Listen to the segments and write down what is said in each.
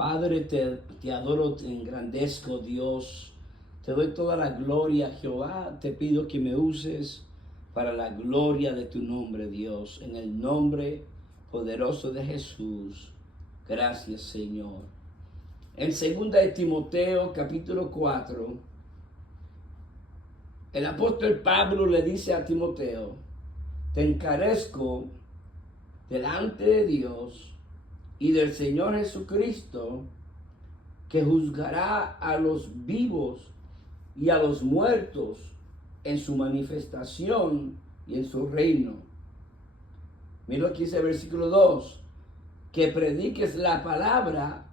Padre, te adoro, te engrandezco, Dios. Te doy toda la gloria, Jehová. Te pido que me uses para la gloria de tu nombre, Dios. En el nombre poderoso de Jesús. Gracias, Señor. En 2 de Timoteo, capítulo 4, el apóstol Pablo le dice a Timoteo: te encarezco delante de Dios y del Señor Jesucristo, que juzgará a los vivos y a los muertos en su manifestación y en su reino. Mira lo que dice el versículo 2, que prediques la palabra,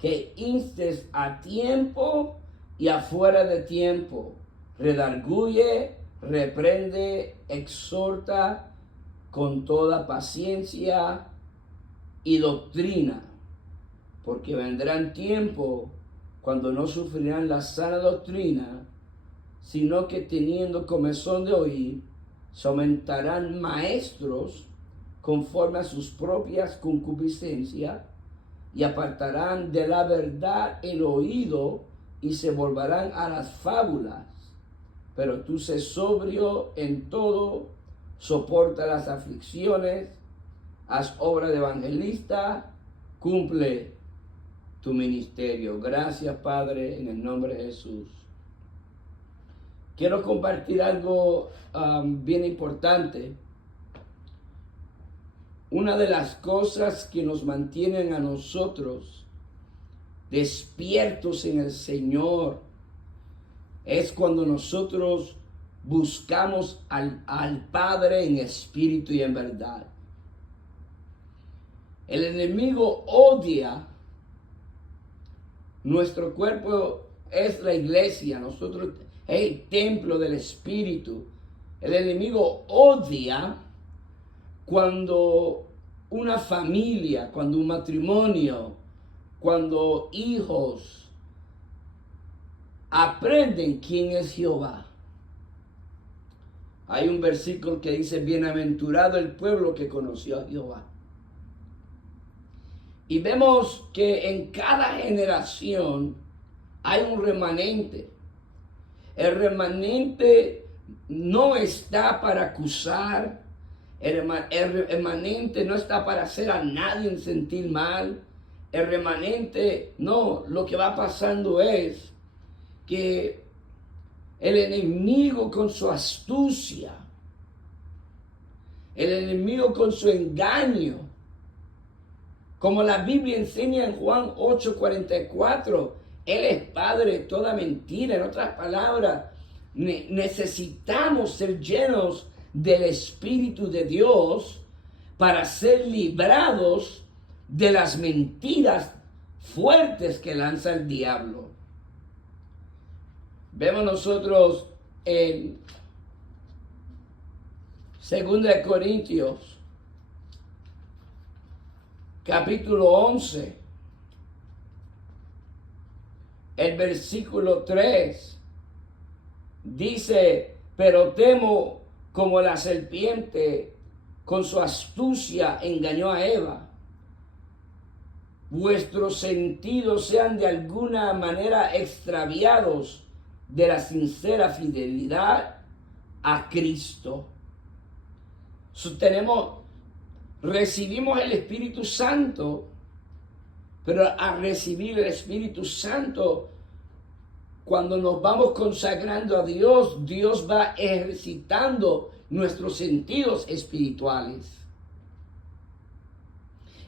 que instes a tiempo y afuera de tiempo, redarguye, reprende, exhorta con toda paciencia y doctrina, porque vendrán tiempos cuando no sufrirán la sana doctrina, sino que teniendo comezón de oír, se aumentarán maestros conforme a sus propias concupiscencias, y apartarán de la verdad el oído y se volverán a las fábulas. Pero tú sé sobrio en todo, soporta las aflicciones, haz obra de evangelista, cumple tu ministerio. Gracias, Padre, en el nombre de Jesús. Quiero compartir algo bien importante. Una de las cosas que nos mantienen a nosotros despiertos en el Señor es cuando nosotros buscamos al Padre en espíritu y en verdad. El enemigo odia. Nuestro cuerpo es la iglesia, nosotros es el templo del Espíritu. El enemigo odia cuando una familia, cuando un matrimonio, cuando hijos aprenden quién es Jehová. Hay un versículo que dice: bienaventurado el pueblo que conoció a Jehová. Y vemos que en cada generación hay un remanente. El remanente no está para acusar. El remanente no está para hacer a nadie sentir mal. El remanente, no, lo que va pasando es que el enemigo con su astucia, el enemigo con su engaño, como la Biblia enseña en Juan 8:44, Él es padre de toda mentira. En otras palabras, necesitamos ser llenos del Espíritu de Dios para ser librados de las mentiras fuertes que lanza el diablo. Vemos nosotros en 2 de Corintios, capítulo 11, el versículo 3, dice: pero temo como la serpiente con su astucia engañó a Eva. Vuestros sentidos sean de alguna manera extraviados de la sincera fidelidad a Cristo. Recibimos el Espíritu Santo, pero al recibir el Espíritu Santo, cuando nos vamos consagrando a Dios, Dios va ejercitando nuestros sentidos espirituales.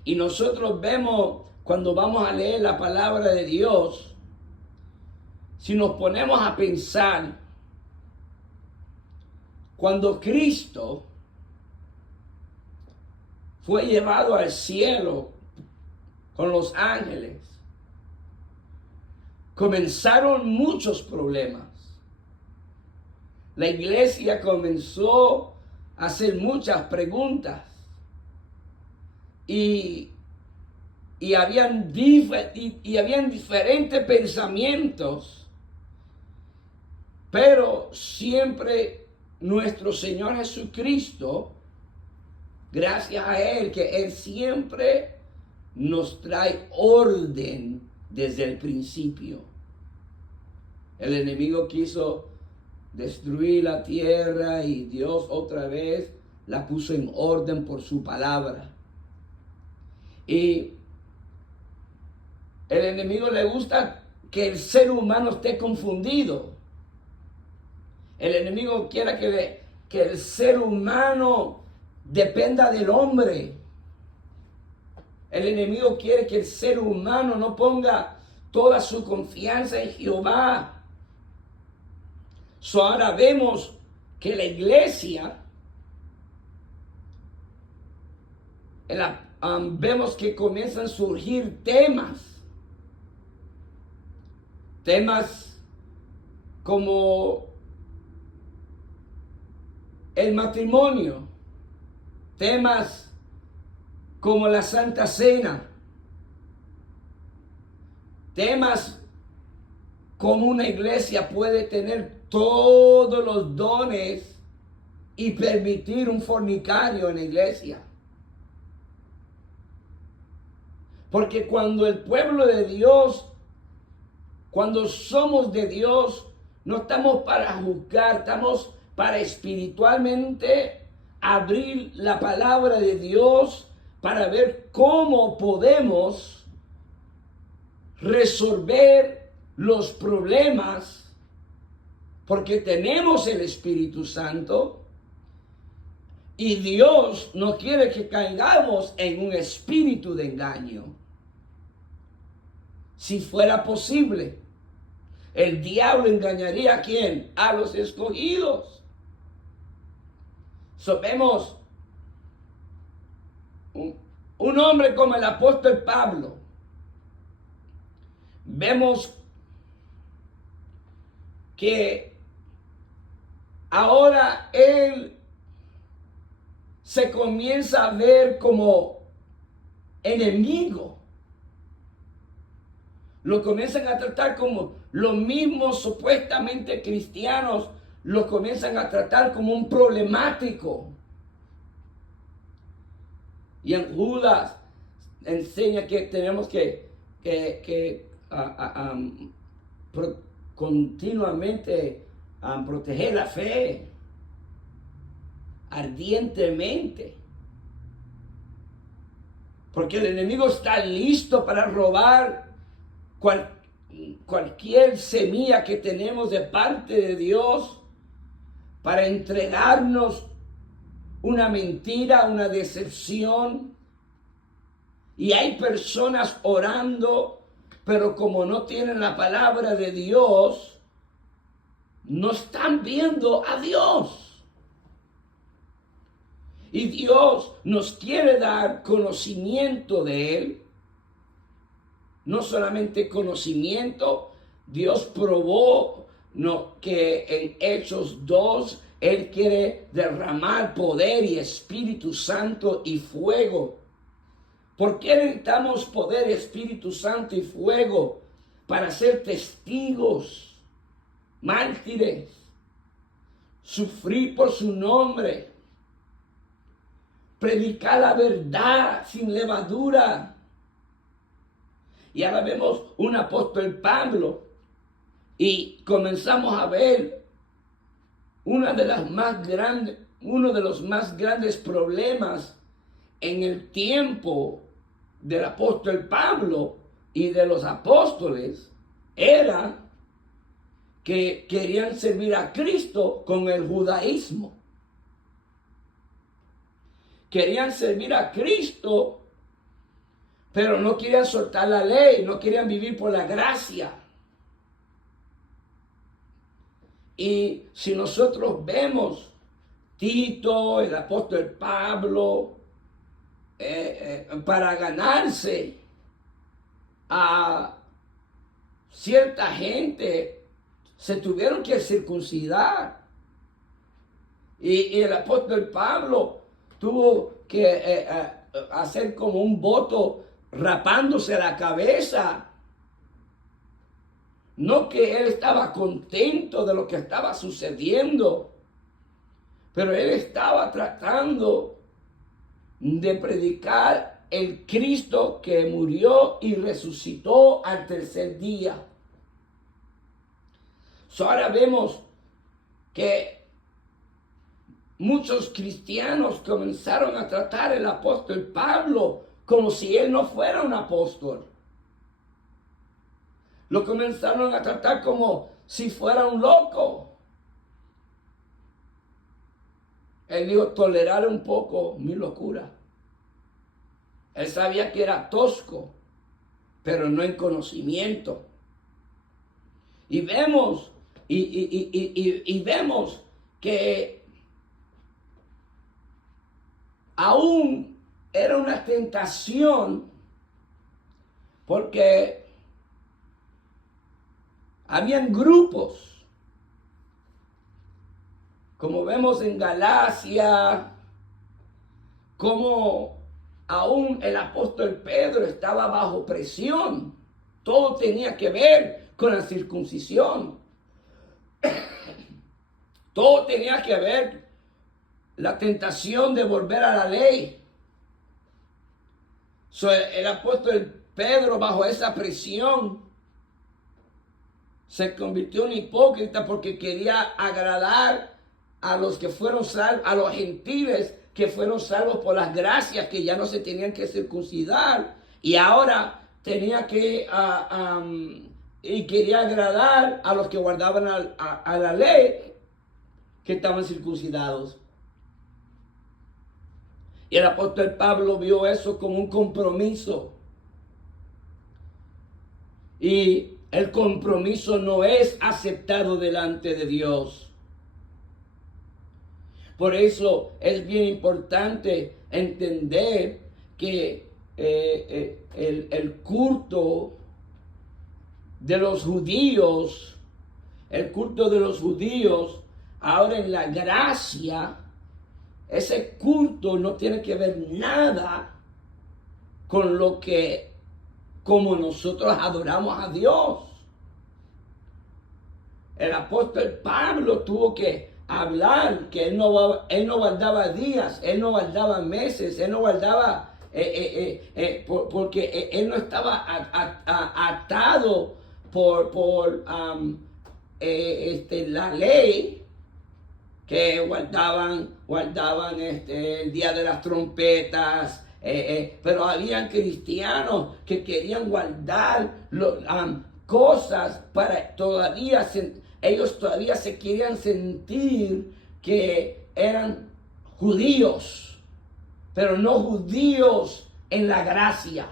Y nosotros vemos, cuando vamos a leer la palabra de Dios, si nos ponemos a pensar, cuando Cristo fue llevado al cielo con los ángeles, comenzaron muchos problemas. La iglesia comenzó a hacer muchas preguntas y habían diferentes pensamientos, pero siempre nuestro Señor Jesucristo, gracias a Él, que Él siempre nos trae orden desde el principio. El enemigo quiso destruir la tierra y Dios otra vez la puso en orden por su palabra. Y el enemigo le gusta que el ser humano esté confundido. El enemigo quiere que el ser humano dependa del hombre. El enemigo quiere que el ser humano no ponga toda su confianza en Jehová. Ahora vemos que la iglesia, vemos que comienzan a surgir temas como el matrimonio, temas como la Santa Cena, temas como una iglesia puede tener todos los dones y permitir un fornicario en la iglesia. Porque cuando el pueblo de Dios, cuando somos de Dios, no estamos para juzgar, estamos para espiritualmente abrir la palabra de Dios para ver cómo podemos resolver los problemas, porque tenemos el Espíritu Santo y Dios no quiere que caigamos en un espíritu de engaño. Si fuera posible, el diablo engañaría ¿a quién? A los escogidos. Vemos un hombre como el apóstol Pablo. Vemos que ahora él se comienza a ver como enemigo. Lo comienzan a tratar como los mismos supuestamente cristianos, lo comienzan a tratar como un problemático. Y en Judas enseña que tenemos que continuamente proteger la fe ardientemente, porque el enemigo está listo para robar cualquier semilla que tenemos de parte de Dios, para entregarnos una mentira, una decepción. Y hay personas orando, pero como no tienen la palabra de Dios, no están viendo a Dios. Y Dios nos quiere dar conocimiento de Él. No solamente conocimiento, Dios probó que en Hechos 2, Él quiere derramar poder y Espíritu Santo y fuego. ¿Por qué necesitamos poder, Espíritu Santo y fuego? Para ser testigos, mártires, sufrir por su nombre, predicar la verdad sin levadura. Y ahora vemos un apóstol Pablo y comenzamos a ver uno de los más grandes problemas en el tiempo del apóstol Pablo y de los apóstoles era que querían servir a Cristo con el judaísmo. Querían servir a Cristo, pero no querían soltar la ley, no querían vivir por la gracia. Y si nosotros vemos Tito, el apóstol Pablo, para ganarse a cierta gente, se tuvieron que circuncidar. Y el apóstol Pablo tuvo que hacer como un voto rapándose la cabeza. No que él estaba contento de lo que estaba sucediendo, pero él estaba tratando de predicar era el Cristo que murió y resucitó al tercer día. Ahora vemos que muchos cristianos comenzaron a tratar al apóstol Pablo como si él no fuera un apóstol. Lo comenzaron a tratar como si fuera un loco. Él dijo, tolerar un poco mi locura. Él sabía que era tosco, pero no en conocimiento. Y vemos, vemos que aún era una tentación, porque habían grupos, como vemos en Galacia, como aún el apóstol Pedro estaba bajo presión. Todo tenía que ver con la circuncisión. Todo tenía que ver la tentación de volver a la ley. El apóstol Pedro, bajo esa presión, se convirtió en hipócrita porque quería agradar a los que fueron salvos, a los gentiles que fueron salvos por las gracias, que ya no se tenían que circuncidar, y ahora tenía que y quería agradar a los que guardaban a la ley, que estaban circuncidados. Y el apóstol Pablo vio eso como un compromiso. Y el compromiso no es aceptado delante de Dios. Por eso es bien importante entender que el culto de los judíos, ahora en la gracia, ese culto no tiene que ver nada con lo que, como nosotros adoramos a Dios. El apóstol Pablo tuvo que hablar que él no guardaba días, él no guardaba meses, él no guardaba, porque él no estaba atado por la ley, que guardaban el día de las trompetas, pero habían cristianos que querían guardar cosas para ellos todavía se querían sentir que eran judíos, pero no judíos en la gracia.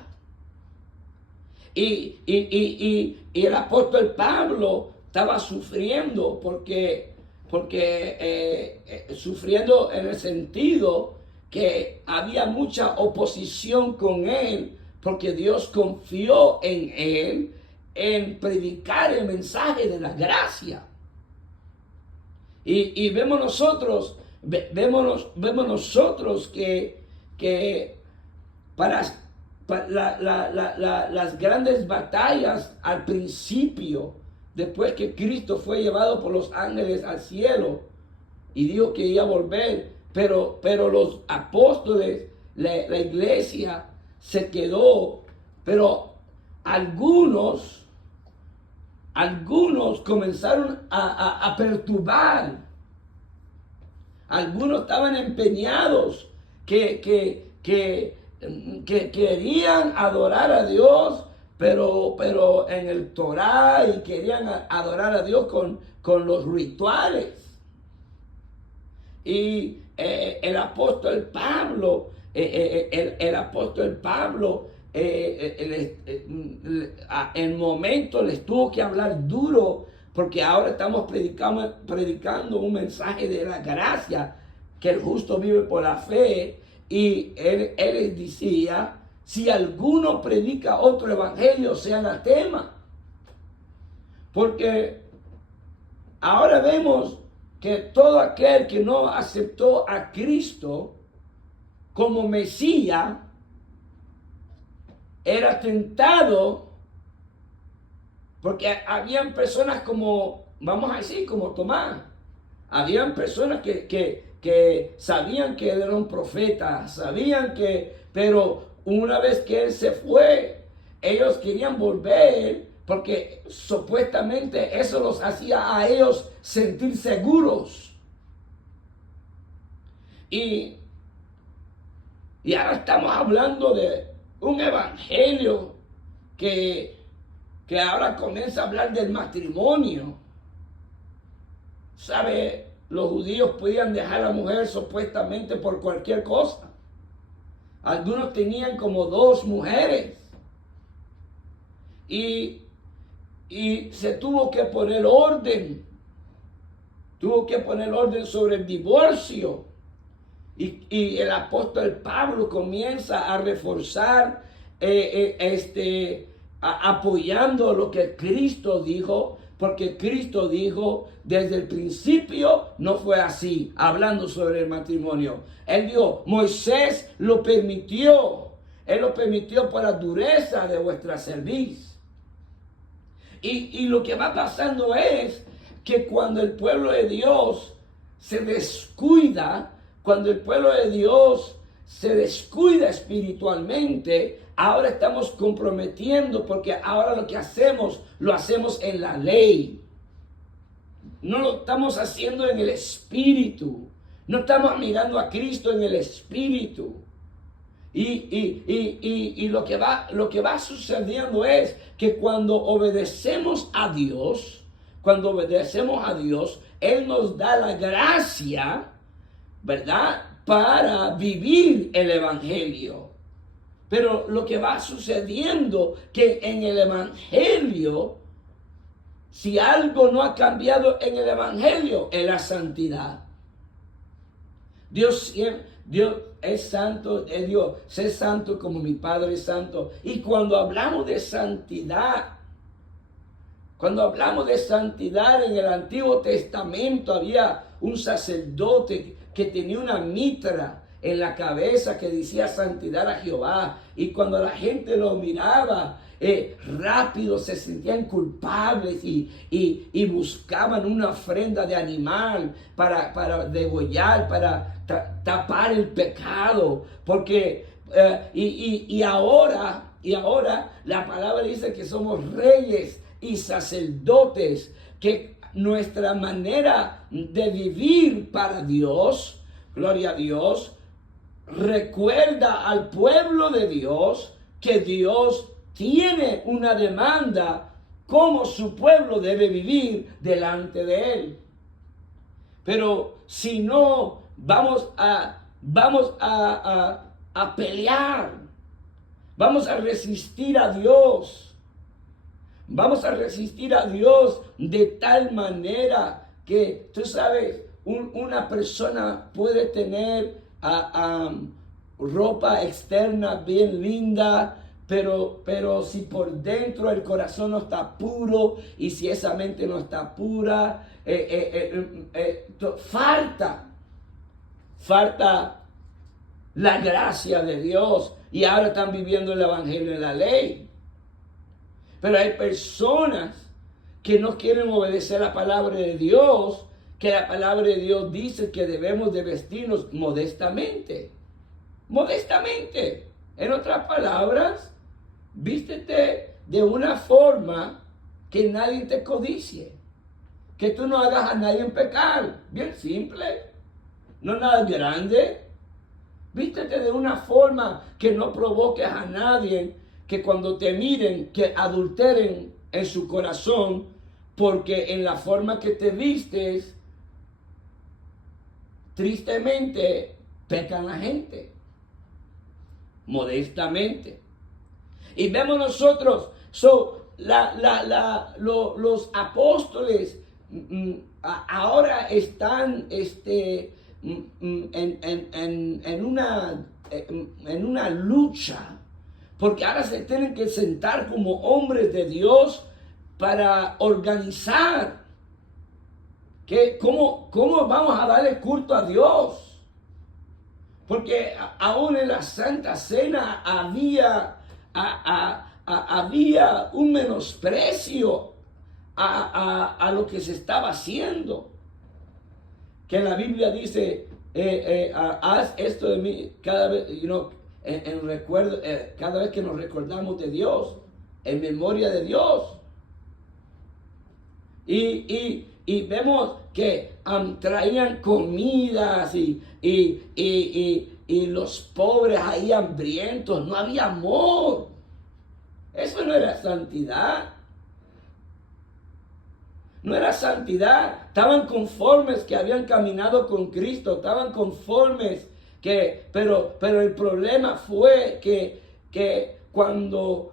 Y el apóstol Pablo estaba sufriendo porque sufriendo en el sentido que había mucha oposición con él, porque Dios confió en él en predicar el mensaje de la gracia. Y vemos nosotros que para las grandes batallas al principio, después que Cristo fue llevado por los ángeles al cielo y dijo que iba a volver, pero los apóstoles, la iglesia se quedó, pero algunos comenzaron a perturbar. Algunos estaban empeñados que querían adorar a Dios, pero en el Torá, y querían adorar a Dios con los rituales. Y el apóstol Pablo, en momento les tuvo que hablar duro, porque ahora estamos predicando un mensaje de la gracia, que el justo vive por la fe. Y él les decía: si alguno predica otro evangelio, sea anatema. Porque ahora vemos que todo aquel que no aceptó a Cristo como Mesías era tentado, porque habían personas como, vamos a decir, como Tomás. Habían personas que sabían que él era un profeta, sabían que, pero una vez que él se fue, ellos querían volver porque supuestamente eso los hacía a ellos sentir seguros. Y ahora estamos hablando de un evangelio que ahora comienza a hablar del matrimonio. ¿Sabe? Los judíos podían dejar a la mujer supuestamente por cualquier cosa. Algunos tenían como 2 mujeres. Y se tuvo que poner orden. Tuvo que poner orden sobre el divorcio. Y el apóstol Pablo comienza a reforzar, apoyando lo que Cristo dijo, porque Cristo dijo desde el principio no fue así, hablando sobre el matrimonio. Él dijo, Moisés lo permitió, él lo permitió por la dureza de vuestra cerviz. Y lo que va pasando es que cuando el pueblo de Dios se descuida, cuando el pueblo de Dios se descuida espiritualmente, ahora estamos comprometiendo, porque ahora lo que hacemos, lo hacemos en la ley. No lo estamos haciendo en el espíritu. No estamos mirando a Cristo en el espíritu. Y lo que va sucediendo es que cuando obedecemos a Dios, Él nos da la gracia, ¿verdad?, para vivir el evangelio. Pero lo que va sucediendo que en el evangelio, si algo no ha cambiado en el evangelio, es la santidad. Dios es santo, es Dios, sé santo como mi Padre es santo. Y cuando hablamos de santidad, en el Antiguo Testamento había un sacerdote que tenía una mitra en la cabeza que decía santidad a Jehová. Y cuando la gente lo miraba, rápido se sentían culpables y buscaban una ofrenda de animal para degollar, para tapar el pecado. Porque ahora la palabra dice que somos reyes y sacerdotes, que nuestra manera de vivir para Dios, gloria a Dios, recuerda al pueblo de Dios que Dios tiene una demanda cómo su pueblo debe vivir delante de Él. Pero si no, vamos a pelear, vamos a resistir a Dios. Vamos a resistir a Dios de tal manera que, tú sabes, una persona puede tener ropa externa bien linda, pero si por dentro el corazón no está puro y si esa mente no está pura, falta la gracia de Dios. Y ahora están viviendo el evangelio de la ley. Pero hay personas que no quieren obedecer la palabra de Dios, que la palabra de Dios dice que debemos de vestirnos modestamente. Modestamente. En otras palabras, vístete de una forma que nadie te codicie. Que tú no hagas a nadie pecar. Bien simple. No nada grande. Vístete de una forma que no provoques a nadie que cuando te miren, que adulteren en su corazón, porque en la forma que te vistes, tristemente, pecan la gente. Modestamente. Y vemos nosotros, los apóstoles ahora están en una lucha, porque ahora se tienen que sentar como hombres de Dios para organizar cómo vamos a darle culto a Dios. Porque aún en la Santa Cena había un menosprecio a lo que se estaba haciendo. Que la Biblia dice, haz esto de mí cada vez, en recuerdo, cada vez que nos recordamos de Dios, en memoria de Dios. Y vemos que traían comidas y los pobres ahí hambrientos, no había amor. Eso no era santidad. No era santidad. Estaban conformes que habían caminado con Cristo. Estaban conformes pero el problema fue que cuando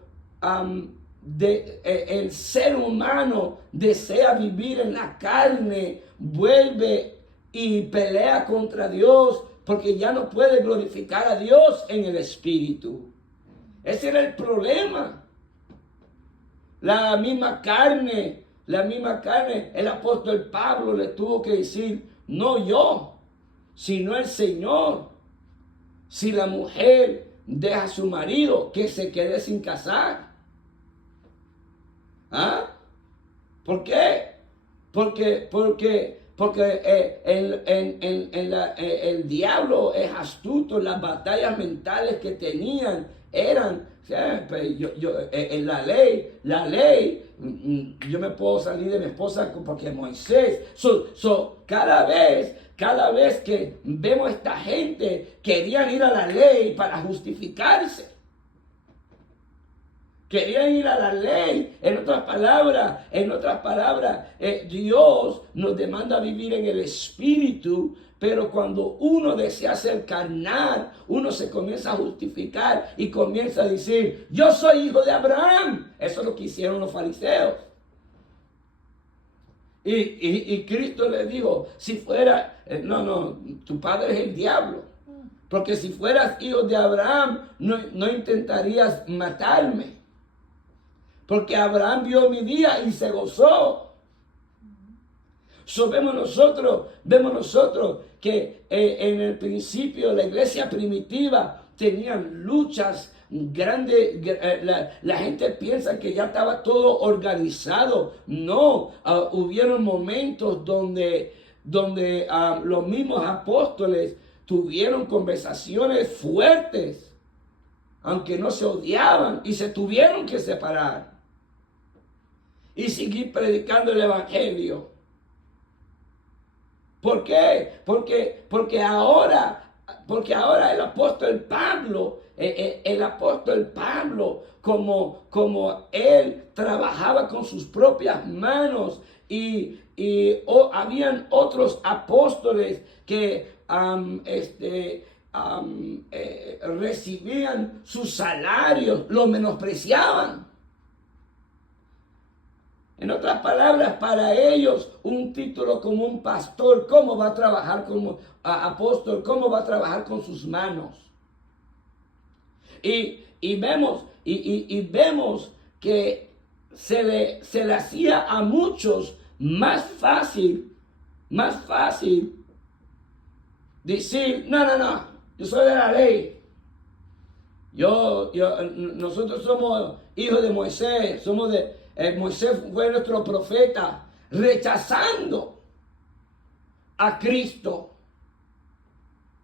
el ser humano desea vivir en la carne, vuelve y pelea contra Dios porque ya no puede glorificar a Dios en el Espíritu. Ese era el problema. La misma carne, el apóstol Pablo le tuvo que decir, no yo, sino el Señor. Si la mujer deja a su marido, que se quede sin casar. ¿Ah? ¿Por qué? Porque el diablo es astuto. Las batallas mentales que tenían eran, en la ley, yo me puedo salir de mi esposa porque Moisés, cada vez que vemos a esta gente, querían ir a la ley para justificarse. Querían ir a la ley. En otras palabras, Dios nos demanda vivir en el Espíritu, pero cuando uno desea ser carnal, uno se comienza a justificar y comienza a decir, yo soy hijo de Abraham. Eso es lo que hicieron los fariseos. Y Cristo le dijo, si fuera, tu padre es el diablo. Porque si fueras hijo de Abraham, no intentarías matarme. Porque Abraham vio mi día y se gozó. Vemos nosotros que en el principio la iglesia primitiva tenían luchas grandes. La gente piensa que ya estaba todo organizado. No, hubieron momentos donde los mismos apóstoles tuvieron conversaciones fuertes, aunque no se odiaban, y se tuvieron que separar y seguir predicando el evangelio. ¿Por qué? Porque ahora el apóstol Pablo, como él trabajaba con sus propias manos y habían otros apóstoles que recibían sus salarios, lo menospreciaban. En otras palabras, para ellos, un título como un pastor, ¿cómo va a trabajar como apóstol? ¿Cómo va a trabajar con sus manos? Y vemos que se le hacía a muchos más fácil decir, no, yo soy de la ley. Nosotros somos hijos de Moisés, Moisés fue nuestro profeta, rechazando a Cristo.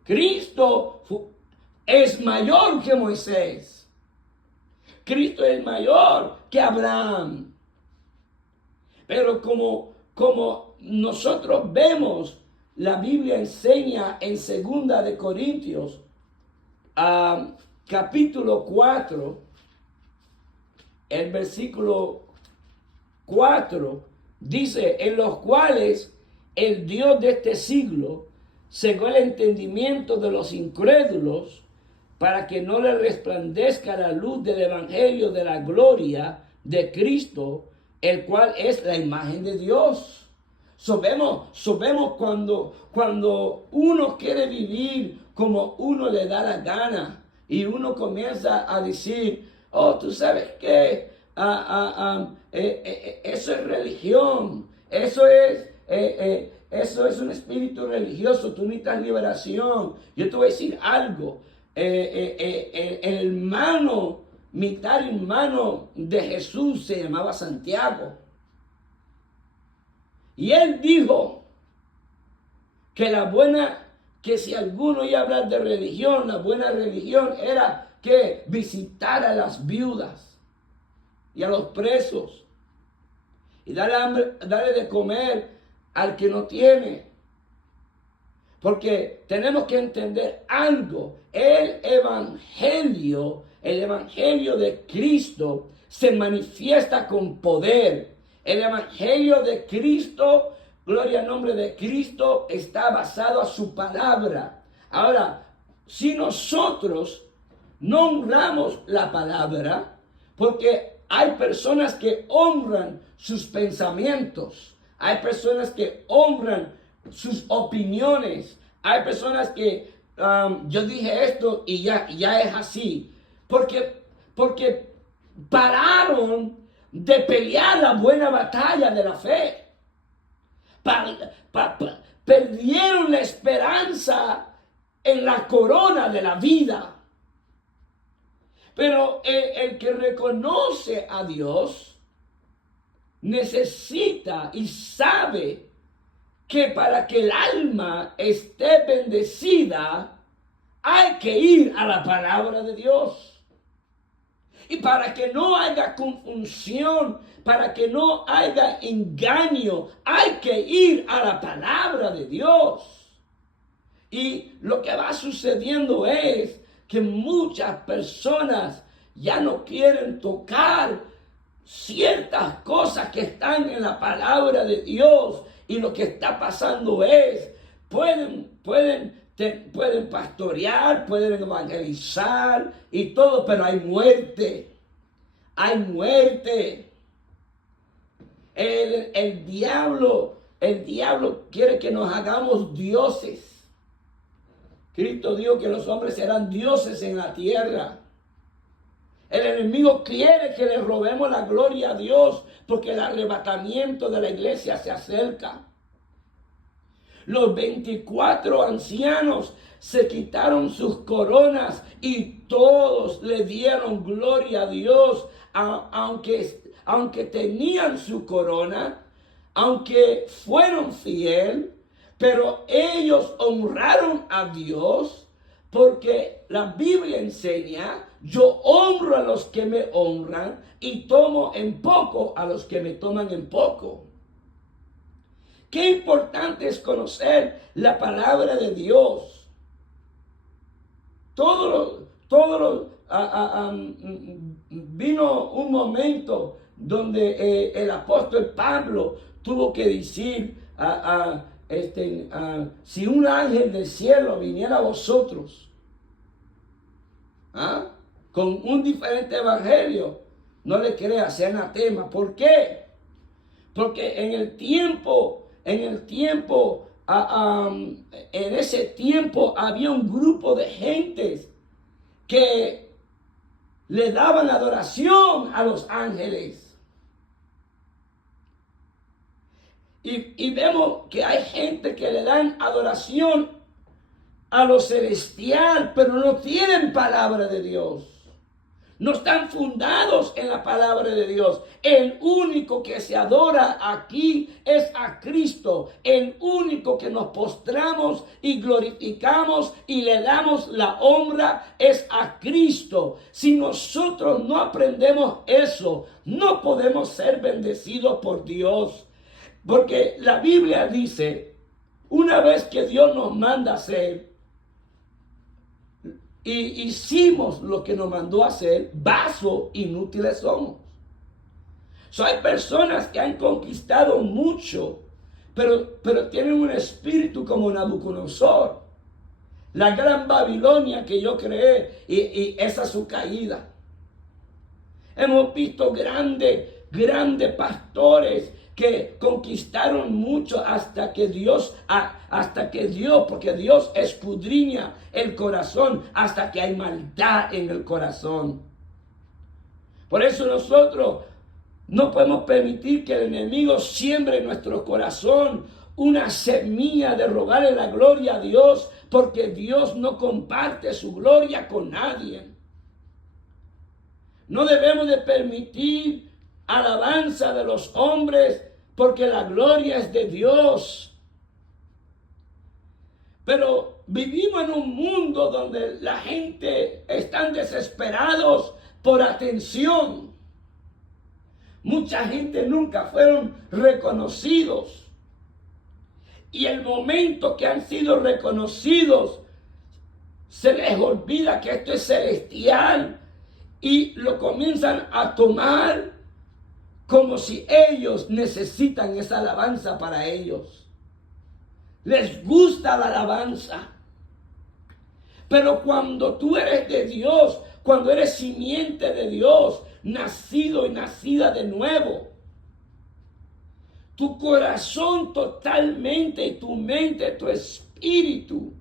Cristo es mayor que Moisés. Cristo es mayor que Abraham. Pero como nosotros vemos, la Biblia enseña en 2 de Corintios, capítulo 4, el versículo 4, dice, en los cuales el Dios de este siglo cegó el entendimiento de los incrédulos para que no le resplandezca la luz del evangelio de la gloria de Cristo, el cual es la imagen de Dios. Vemos cuando uno quiere vivir como uno le da la gana y uno comienza a decir, tú sabes qué, eso es religión, eso es un espíritu religioso, tú necesitas liberación. Yo te voy a decir algo, el hermano, mitad hermano de Jesús se llamaba Santiago. Y él dijo que que si alguno iba a hablar de religión, la buena religión era que visitar a las viudas y a los presos y darle de comer al que no tiene. Porque tenemos que entender algo. El evangelio de Cristo se manifiesta con poder. El evangelio de Cristo, gloria al nombre de Cristo, está basado a su palabra. Ahora, si nosotros no honramos la palabra, porque hay personas que honran sus pensamientos, hay personas que honran sus opiniones, hay personas que yo dije esto y ya es así, porque pararon de pelear la buena batalla de la fe. Perdieron la esperanza en la corona de la vida. Pero el que reconoce a Dios necesita y sabe que para que el alma esté bendecida hay que ir a la palabra de Dios. Y para que no haya confusión, para que no haya engaño, hay que ir a la palabra de Dios. Y lo que va sucediendo es que muchas personas ya no quieren tocar ciertas cosas que están en la palabra de Dios. Y lo que está pasando es, pueden pastorear, pueden evangelizar y todo, pero hay muerte. Hay muerte. El diablo quiere que nos hagamos dioses. Cristo dijo que los hombres serán dioses en la tierra. El enemigo quiere que le robemos la gloria a Dios porque el arrebatamiento de la iglesia se acerca. Los 24 ancianos se quitaron sus coronas y todos le dieron gloria a Dios, aunque tenían su corona, aunque fueron fieles, pero ellos honraron a Dios porque la Biblia enseña: yo honro a los que me honran y tomo en poco a los que me toman en poco. Qué importante es conocer la palabra de Dios. Vino un momento donde el apóstol Pablo tuvo que decir si un ángel del cielo viniera a vosotros con un diferente evangelio, no le creas, sea anatema. ¿Por qué? Porque en ese tiempo había un grupo de gentes que le daban adoración a los ángeles. Y vemos que hay gente que le dan adoración a lo celestial, pero no tienen palabra de Dios. No están fundados en la palabra de Dios. El único que se adora aquí es a Cristo. El único que nos postramos y glorificamos y le damos la honra es a Cristo. Si nosotros no aprendemos eso, no podemos ser bendecidos por Dios. Porque la Biblia dice, una vez que Dios nos manda a hacer, y hicimos lo que nos mandó a hacer, vasos inútiles somos. Hay personas que han conquistado mucho, pero tienen un espíritu como Nabucodonosor. La gran Babilonia que yo creé, y esa es su caída. Hemos visto grandes pastores que conquistaron mucho hasta que Dios, porque Dios escudriña el corazón hasta que hay maldad en el corazón. Por eso nosotros no podemos permitir que el enemigo siembre en nuestro corazón una semilla de robarle la gloria a Dios, porque Dios no comparte su gloria con nadie. No debemos de permitir alabanza de los hombres, porque la gloria es de Dios. Pero vivimos en un mundo donde la gente está desesperados por atención. Mucha gente nunca fueron reconocidos. Y el momento que han sido reconocidos, se les olvida que esto es celestial y lo comienzan a tomar como si ellos necesitan esa alabanza para ellos. Les gusta la alabanza. Pero cuando tú eres de Dios, cuando eres simiente de Dios, nacido y nacida de nuevo, tu corazón totalmente, tu mente, tu espíritu,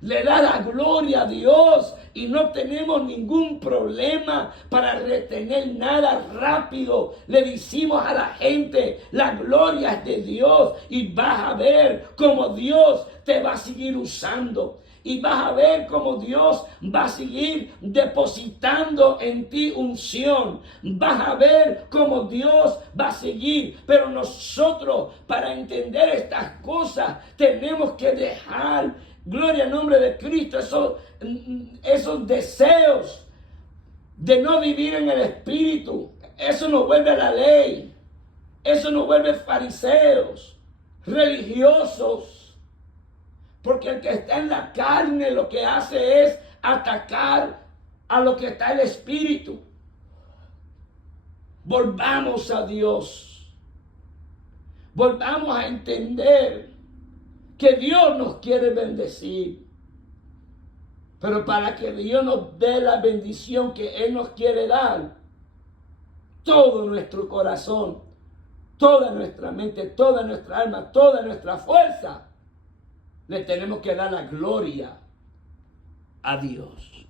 le da la gloria a Dios y no tenemos ningún problema para retener nada rápido. Le decimos a la gente, la gloria es de Dios y vas a ver cómo Dios te va a seguir usando. Y vas a ver cómo Dios va a seguir depositando en ti unción. Vas a ver cómo Dios va a seguir. Pero nosotros, para entender estas cosas, tenemos que dejar, gloria al nombre de Cristo, esos deseos de no vivir en el Espíritu. Eso nos vuelve a la ley. Eso nos vuelve fariseos, religiosos. Porque el que está en la carne lo que hace es atacar a lo que está en el Espíritu. Volvamos a Dios. Volvamos a entender que Dios nos quiere bendecir. Pero para que Dios nos dé la bendición que Él nos quiere dar, todo nuestro corazón, toda nuestra mente, toda nuestra alma, toda nuestra fuerza, le tenemos que dar la gloria a Dios.